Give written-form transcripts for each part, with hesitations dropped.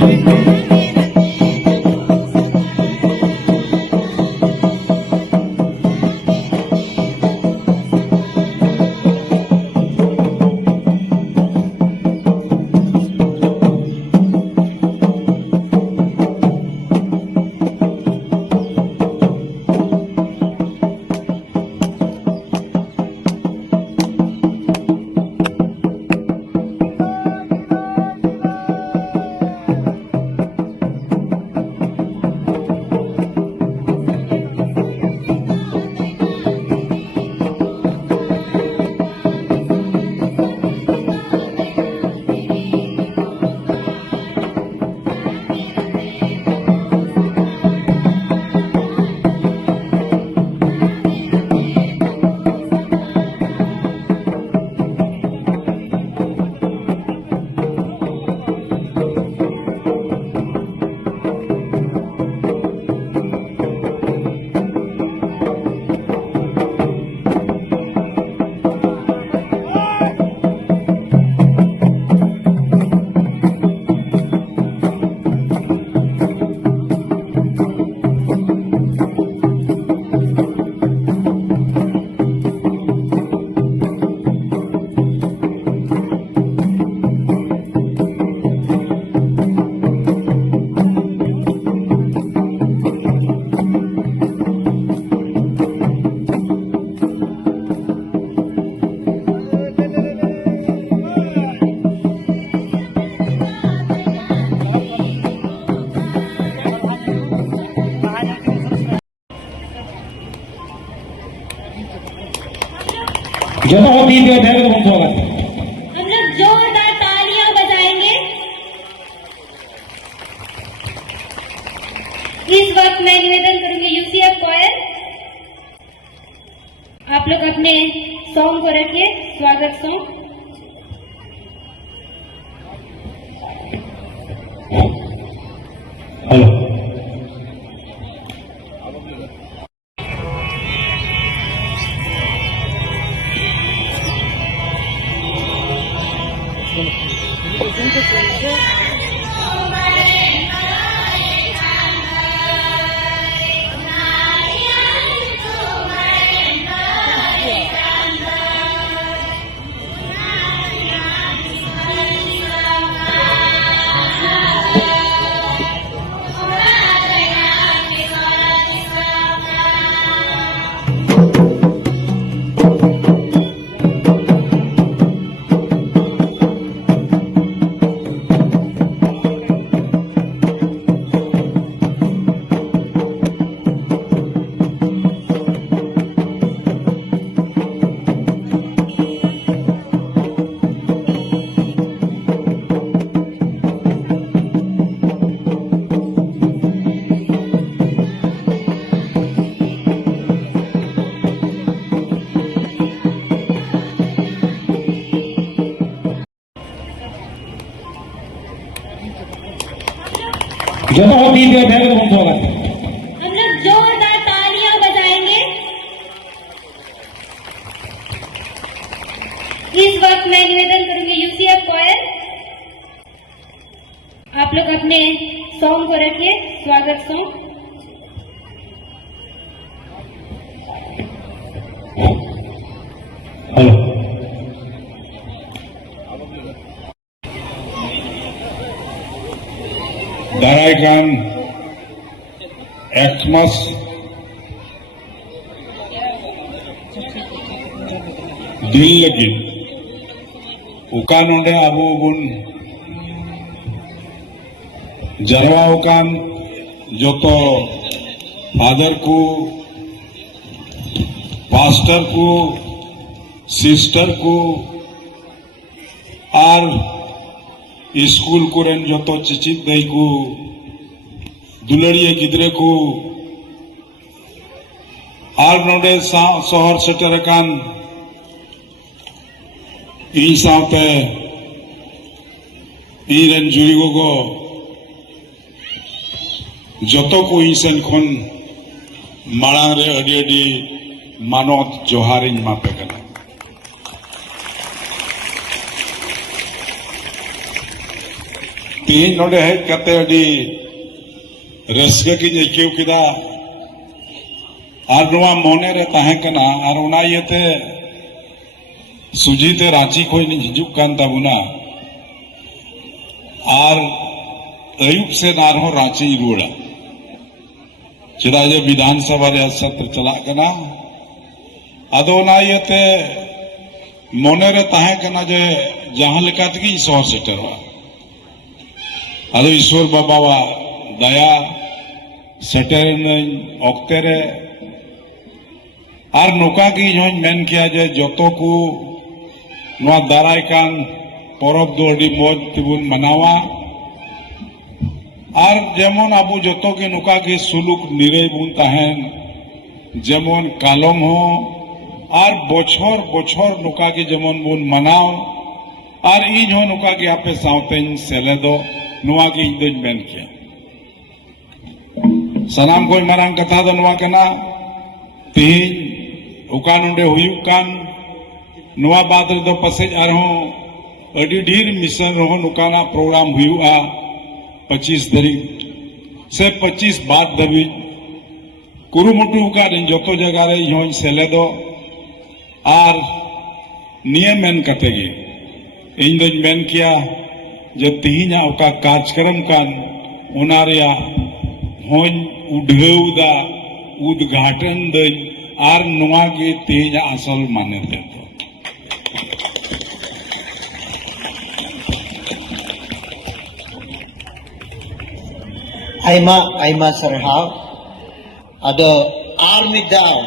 जो तो होती है तो बहुत स्वागत। हम लोग जोरदार तालियां बजाएंगे। इस वक्त मैं निवेदन करूंगी यूसीएफ क्वायर, आप लोग अपने सॉन्ग को रखिए, स्वागत सॉन्ग। हेलो जो तो होती है तो बहुत स्वागत। हम लोग जोरदार तालियां बजाएंगे। इस वक्त मैं निवेदन करूंगी यूसीएफ क्वायर, आप लोग अपने सॉन्ग को रखिए, स्वागत सॉन्ग। हेलो दारायकान एक्समस दिल लगी उकान उन्हें अबू बुन जरवा उकान जो तो फादर को पास्टर को सिस्टर को और स्कूल को जो तो चिचित दई को दुलड़िए गिद्रे को और नोडे शहर सेटर कान इन साथे इन जुई गोगो जतो को इसेन खन मांग रे अडी अडी मानत जोहारिन मापे कना। तीन नोडे हेज कते अडी रस्के की ऐक्यव किदा और नवा मोने रे ताहे कना और उना येते सुजीते रांची खोई नि हिजुक कान ताबुना और अयुब से नारहो रांची रुड़ा चेदा जे विधानसभा रे सत्र चला कना अदो ना येते मोने रे ताहे कना जे जहां लेका तगी ईश्वर सेटरवा अदो ईश्वर बाबा दया सेटर ऑक्टे रे और नौका की जो मेन किया जे जोतो को नवा दाराय कान परब दो अडी मौज तिबुन मनावा और जेमन आबू जोतो की नौका की सुलुक निरय बुन ताहेन जेमन कालम हो और बोछर बोछर नौका की जेमन बुन मनाव और इन हो नौका की आपे सावतेन सेलेदो नवा की इंदन मेन किया सनाम कोई मारांग कथा दो नवा केना तीन उका नोडे हुयुक कान नवा बाद रे दो पसेज आरहो अडी ढीर मिशन रहो नुकाना प्रोग्राम हुआ 25 तारीख से 25 बाद दबी कुरुमुटु का दिन जोतो जगह रे योन सेलेदो और नियम मेन कतेगी इन दो मेन किया जो तीना उका कार्यक्रम कान उनारिया होन उढेउदा उद्घाटन दई और नुआ के तीना असल माने थे आइमा आइमा सरहाव अदो आर मिदाव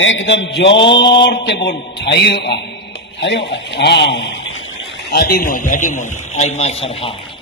एकदम जोर ते बोल थायो आ आडी मोज आइमा सरहाव